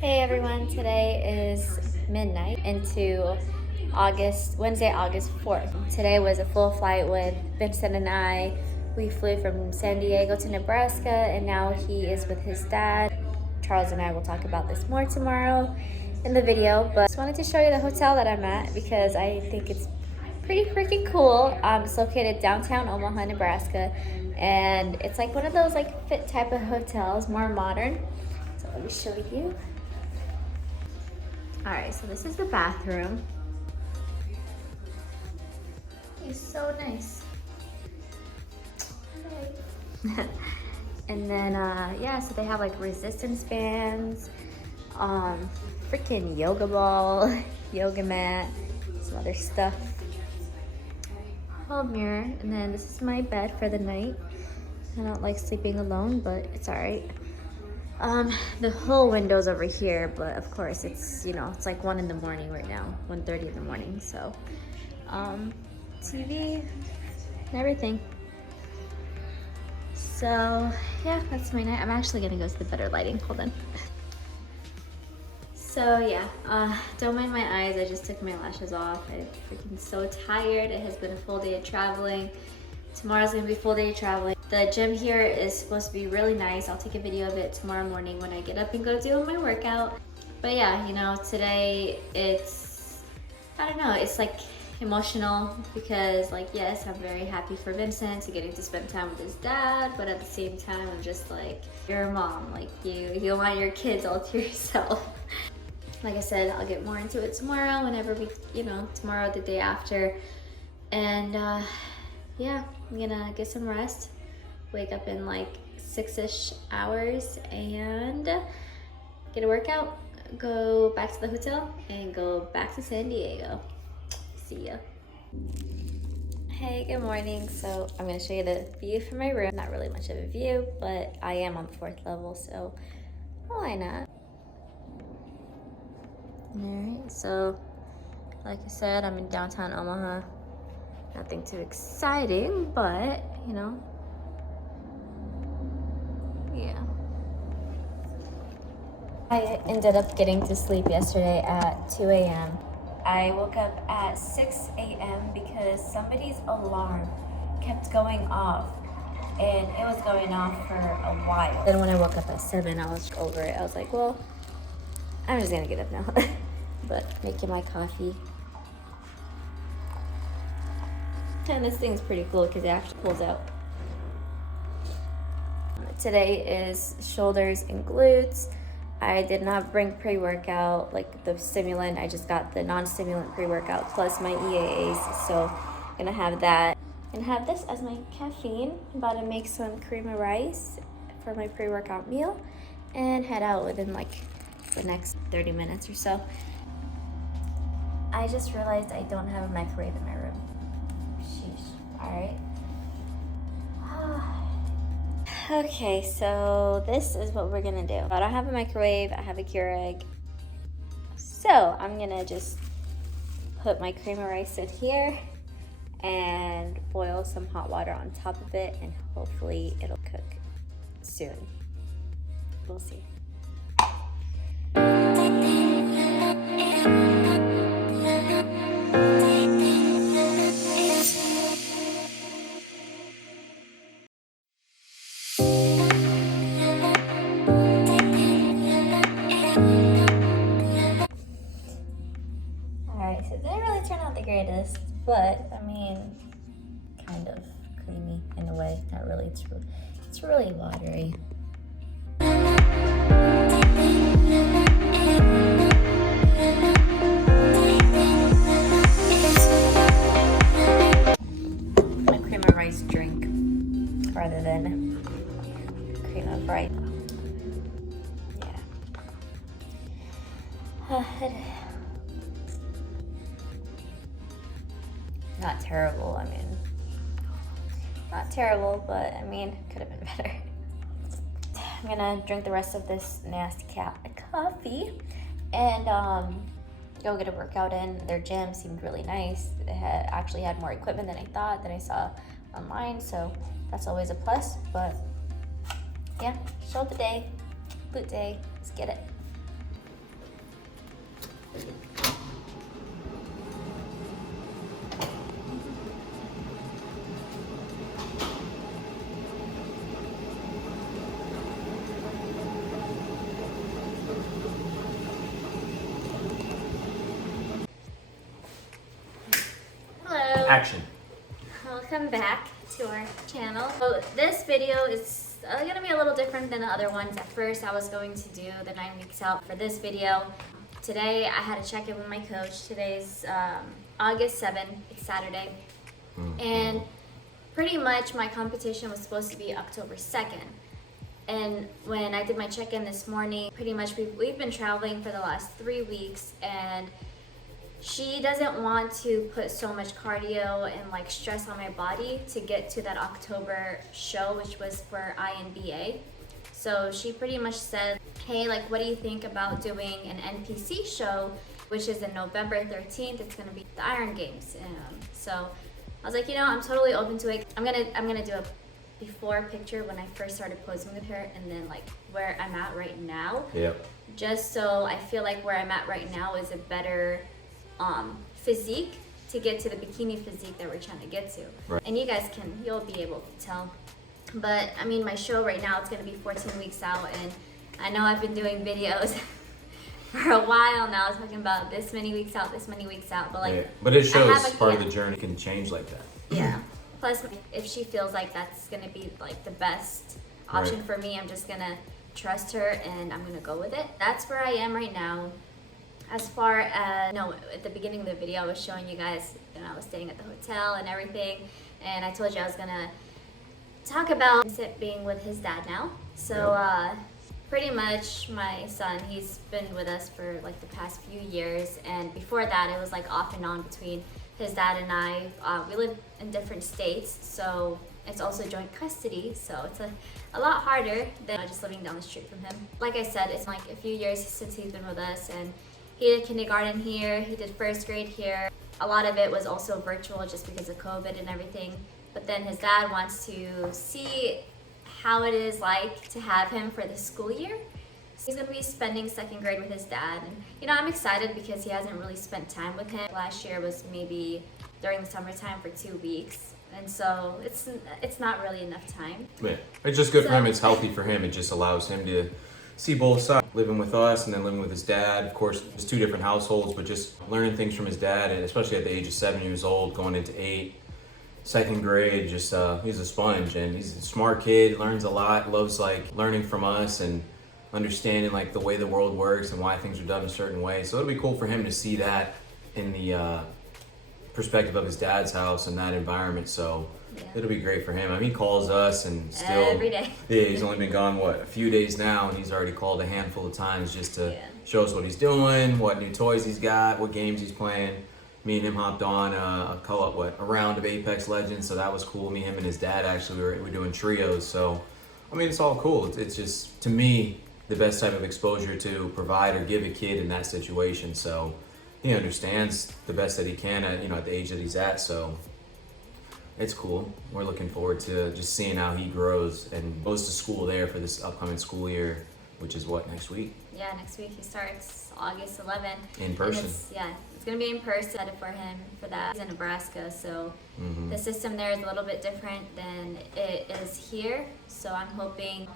Hey everyone, today is midnight into Wednesday, August 4th. Today was a full flight with Vincent and I. We flew from San Diego to Nebraska and now he is with his dad. Charles and I will talk about this more tomorrow in the video, but just wanted to show you the hotel that I'm at because I think it's pretty freaking cool. It's located downtown Omaha, Nebraska, and it's like one of those like fit type of hotels, more modern. So let me show you. All right, so this is the bathroom. It's so nice. And then, yeah, so they have like resistance bands, freaking yoga ball, yoga mat, some other stuff. Whole mirror, and then this is my bed for the night. I don't like sleeping alone, but it's all right. The whole window's over here, but of course it's, it's like 1 in the morning right now, 1:30 in the morning. So, TV and everything. So yeah, that's my night. I'm actually gonna go to the better lighting, hold on. So yeah, don't mind my eyes. I just took my lashes off. I'm freaking so tired. It has been a full day of traveling. Tomorrow's gonna be a full day of traveling. The gym here is supposed to be really nice. I'll take a video of it tomorrow morning when I get up and go do my workout. But yeah, today it's, I don't know, it's like emotional because like, yes, I'm very happy for Vincent to getting to spend time with his dad, but at the same time, I'm just like, you're a mom, like you want your kids all to yourself. Like I said, I'll get more into it tomorrow whenever we, tomorrow, the day after. And yeah, I'm gonna get some rest, wake up in like 6-ish hours and get a workout, go back to the hotel and go back to San Diego. See ya. Hey, good morning. So I'm gonna show you the view from my room. Not really much of a view, but I am on the 4th level, so why not? All right, so like I said, I'm in downtown Omaha. Nothing too exciting, but yeah. I ended up getting to sleep yesterday at 2 a.m. I woke up at 6 a.m. because somebody's alarm kept going off, and it was going off for a while. Then when I woke up at 7, I was over it. I was like, well, I'm just gonna get up now. But making my coffee. And this thing's pretty cool because it actually pulls out. Today is shoulders and glutes. I did not bring pre-workout, like the stimulant. I just got the non-stimulant pre-workout plus my EAAs. So I'm gonna have that. And have this as my caffeine. I'm about to make some cream of rice for my pre-workout meal and head out within like the next 30 minutes or so. I just realized I don't have a microwave in my room. Sheesh, all right. Okay, so this is what we're gonna do. I don't have a microwave, I have a Keurig. So I'm gonna just put my cream of rice in here and boil some hot water on top of it, and hopefully it'll cook soon. We'll see. Alright, so it didn't really turn out the greatest, but I mean, kind of creamy in a way. Not really, it's really watery. A cream of rice drink rather than cream of rice. Yeah. Not terrible, I mean, not terrible, but I mean, could have been better. I'm gonna drink the rest of this nasty coffee and go get a workout in. Their gym seemed really nice. It actually had more equipment than I thought, than I saw online, so that's always a plus. But yeah, shoulder day, glute day, let's get it. Hello. Action. Welcome back to our channel. So this video is gonna be a little different than the other ones. At first I was going to do the 9 weeks out for this video. Today I had to check in with my coach. Today's August 7th, it's Saturday. And pretty much my competition was supposed to be October 2nd. And when I did my check-in this morning, pretty much we've been traveling for the last 3 weeks, and she doesn't want to put so much cardio and like stress on my body to get to that October show, which was for INBA. So she pretty much said, hey, like, what do you think about doing an NPC show, which is in November 13th. It's gonna be the Iron Games. So I was like, you know, I'm totally open to it. I'm gonna do a before picture when I first started posing with her, and then like where I'm at right now. Yep. Just so I feel like where I'm at right now is a better physique to get to the bikini physique that we're trying to get to. Right. And you guys you'll be able to tell. But I mean, my show right now, it's gonna be 14 weeks out, and I know I've been doing videos for a while now talking about this many weeks out, but like, yeah. But it shows I have part of the journey can change like that. Yeah. Plus, if she feels like that's gonna be like the best option Right. for me, I'm just gonna trust her and I'm gonna go with it. That's where I am right now. As far as, no, at the beginning of the video, I was showing you guys, you know, I was staying at the hotel and everything, and I told you I was gonna talk about being with his dad now. So, pretty much my son, he's been with us for like the past few years, and before that, it was like off and on between his dad and I. We live in different states, so it's also joint custody, so it's a lot harder than just living down the street from him. Like I said, it's like a few years since he's been with us, and he did kindergarten here, he did first grade here. A lot of it was also virtual just because of COVID and everything. But then his dad wants to see how it is like to have him for the school year. So he's gonna be spending second grade with his dad. And you know, I'm excited because he hasn't really spent time with him. Last year was maybe during the summertime for 2 weeks. And so it's not really enough time. Yeah. It's just good for him, it's healthy for him. It just allows him to see both sides, living with us and then living with his dad. Of course, it's 2 different households, but just learning things from his dad, and especially at the age of 7 years old, going into 8, second grade, just he's a sponge, and he's a smart kid, learns a lot, loves like learning from us and understanding like the way the world works and why things are done a certain way. So it'll be cool for him to see that in the perspective of his dad's house and that environment. So yeah. It'll be great for him. I mean, he calls us and still every day. Yeah, he's only been gone a few days now, and he's already called a handful of times just to show us what he's doing, what new toys he's got, what games he's playing. Me and him hopped on a round of Apex Legends, so that was cool. Me, him, and his dad actually were doing trios. So I mean, it's all cool. It's just, to me, the best type of exposure to provide or give a kid in that situation. So he understands the best that he can at, at the age that he's at. So it's cool. We're looking forward to just seeing how he grows and goes to school there for this upcoming school year, which is what, next week? Yeah, next week he starts August 11th. In person. It's gonna be in person for him for that. He's in Nebraska, so the system there is a little bit different than it is here. So I'm hoping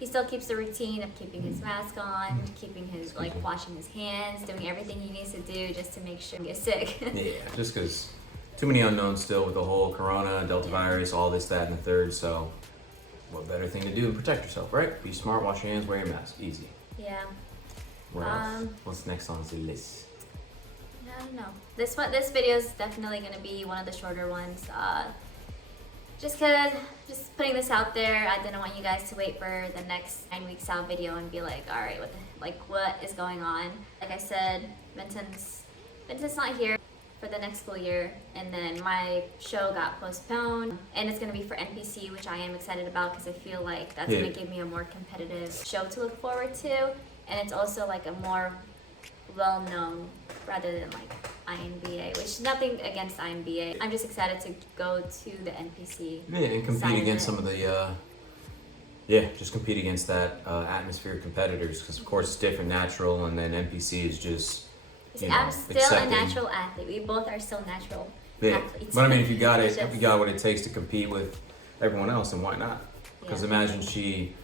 he still keeps the routine of keeping his mask on, keeping his, like, washing his hands, doing everything he needs to do just to make sure he gets sick. Yeah, just because too many unknowns still with the whole corona, Delta virus, all this, that, and the third. So what better thing to do than protect yourself, right? Be smart, wash your hands, wear your mask. Easy. Yeah. What else? What's next on the list? I don't know. This video is definitely going to be one of the shorter ones. Just putting this out there. I didn't want you guys to wait for the next 9 weeks out video and be like, all right, what is going on? Like I said, Vincent's not here for the next school year, and then my show got postponed, and it's going to be for NPC, which I am excited about because I feel like that's going to give me a more competitive show to look forward to, and it's also like a more well-known rather than like INBA, which nothing against INBA. I'm just excited to go to the NPC. Yeah, and compete against some of the just compete against that atmosphere of competitors, because of course it's different, natural, and then NPC is just See, I'm still a natural athlete. We both are still natural athletes. But I mean, if you got it, It's if you got what it takes to compete with everyone else, then why not? Because imagine she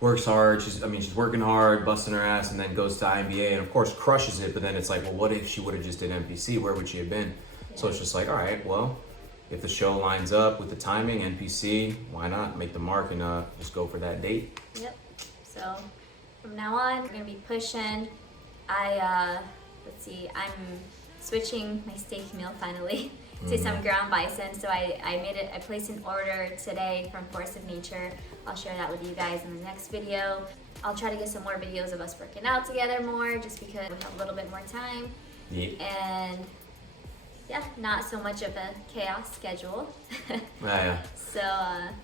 works hard. She's working hard, busting her ass, and then goes to INBA and of course crushes it. But then it's like, well, what if she would have just did NPC? Where would she have been? So it's just like, all right, well, if the show lines up with the timing, NPC, why not make the mark and just go for that date? Yep. So from now on, we're gonna be pushing. Let's see, I'm switching my steak meal finally to some ground bison. So I placed an order today from Force of Nature. I'll share that with you guys in the next video. I'll try to get some more videos of us working out together more, just because we have a little bit more time. Yeah. And yeah, not so much of a chaos schedule. Yeah. So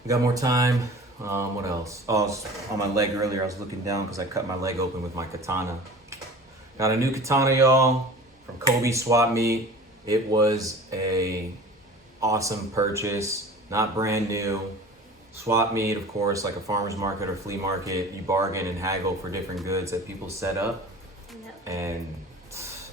got more time. What else? Oh, I was on my leg earlier. I was looking down because I cut my leg open with my katana. Got a new katana, y'all, from Kobe Swap Meet. It was a awesome purchase, not brand new. Swap Meet, of course, like a farmer's market or flea market. You bargain and haggle for different goods that people set up. Yep. And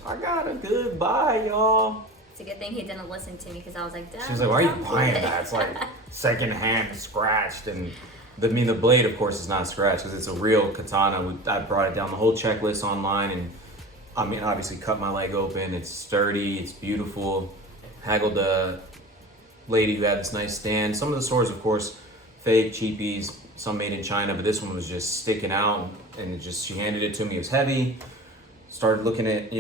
I got a good buy, y'all. It's a good thing he didn't listen to me, because I was like, she was like, why are you buying that? It's like secondhand, scratched. And the blade, of course, is not scratched because it's a real katana. I brought it down the whole checklist online, and I mean, obviously cut my leg open. It's sturdy, it's beautiful. Haggled the lady who had this nice stand. Some of the swords, of course, fake, cheapies, some made in China, but this one was just sticking out, and she handed it to me. It was heavy. Started looking at,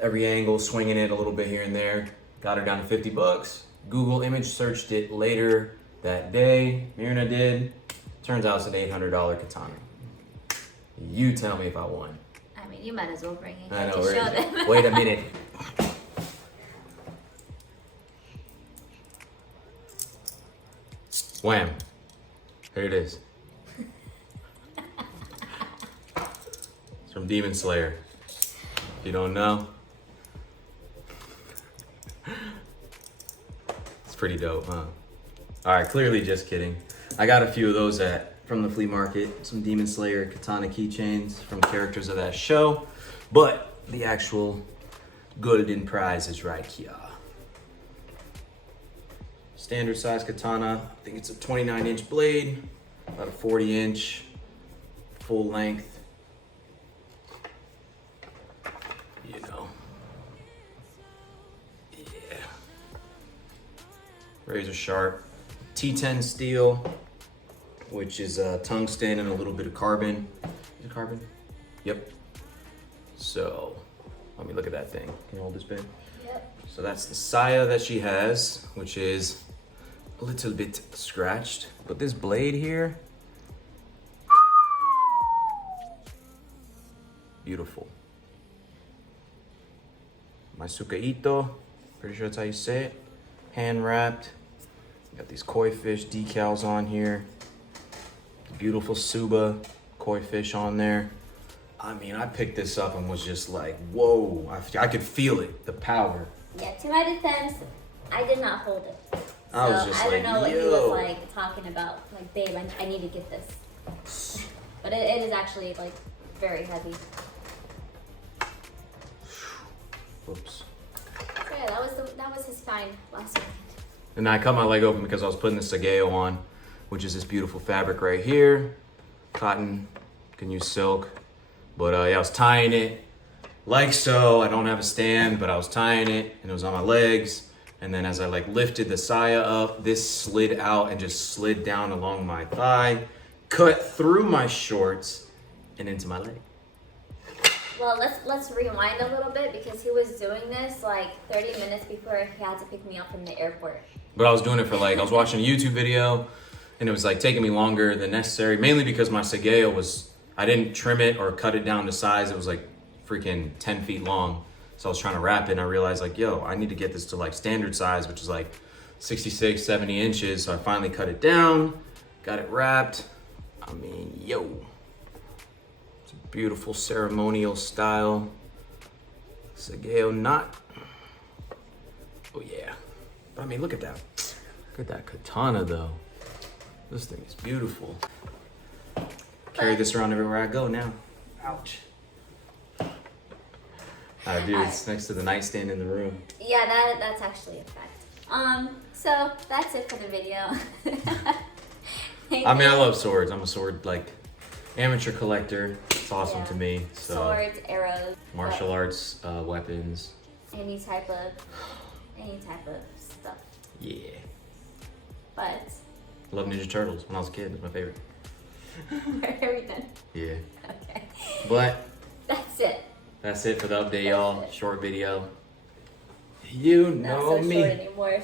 every angle, swinging it a little bit here and there. Got her down to $50. Google image searched it later that day. Mirna did. Turns out it's an $800 katana. You tell me if I won. I mean, you might as well bring it. I know. To show them. Wait a minute. Wham. Here it is. It's from Demon Slayer. If you don't know, it's pretty dope, huh? All right, clearly just kidding. I got a few of those from the flea market, some Demon Slayer katana keychains from characters of that show, but the actual golden prize is right here. Standard size katana. I think it's a 29-inch blade, about a 40-inch full length. Razor sharp T10 steel, which is tungsten and a little bit of carbon. Is it carbon? Yep. So let me look at that thing. Can you hold this big? Yep. So that's the saya that she has, which is a little bit scratched. But this blade here, beautiful. My sukaito, pretty sure that's how you say it. Hand wrapped. Got these koi fish decals on here. Beautiful Suba koi fish on there. I mean, I picked this up and was just like, whoa. I could feel it, the power. Yeah, to my defense, I did not hold it. So I was just I don't like, know what he yo. was like talking about. Like, babe, I need to get this. But it is actually like very heavy. Whoops. So yeah, that was his find last weekend. And I cut my leg open because I was putting the sageo on, which is this beautiful fabric right here. Cotton, can use silk. But yeah, I was tying it like so. I don't have a stand, but I was tying it and it was on my legs. And then as I lifted the saya up, this slid out and just slid down along my thigh, cut through my shorts and into my leg. Well, let's rewind a little bit, because he was doing this like 30 minutes before he had to pick me up from the airport. But I was doing it for I was watching a YouTube video and it was taking me longer than necessary, mainly because my sageo I didn't trim it or cut it down to size. It was freaking 10 feet long. So I was trying to wrap it and I realized yo, I need to get this to standard size, which is 66, 70 inches. So I finally cut it down, got it wrapped. I mean, yo. It's a beautiful ceremonial style sageo knot. Oh yeah. But I mean, look at that. Look at that katana though. This thing is beautiful. Carry this around everywhere I go now. Ouch. Dude, it's next to the nightstand in the room. Yeah, that's actually a fact. So that's it for the video. I mean, I love swords. I'm a sword amateur collector. It's awesome to me. So swords, arrows, martial arts, weapons. Any type of stuff. Yeah. But I love Ninja Turtles. When I was a kid, it was my favorite. are we done? Yeah. Okay. But That's it. that's it for the update, y'all. Short video. You Not know so me. short anymore.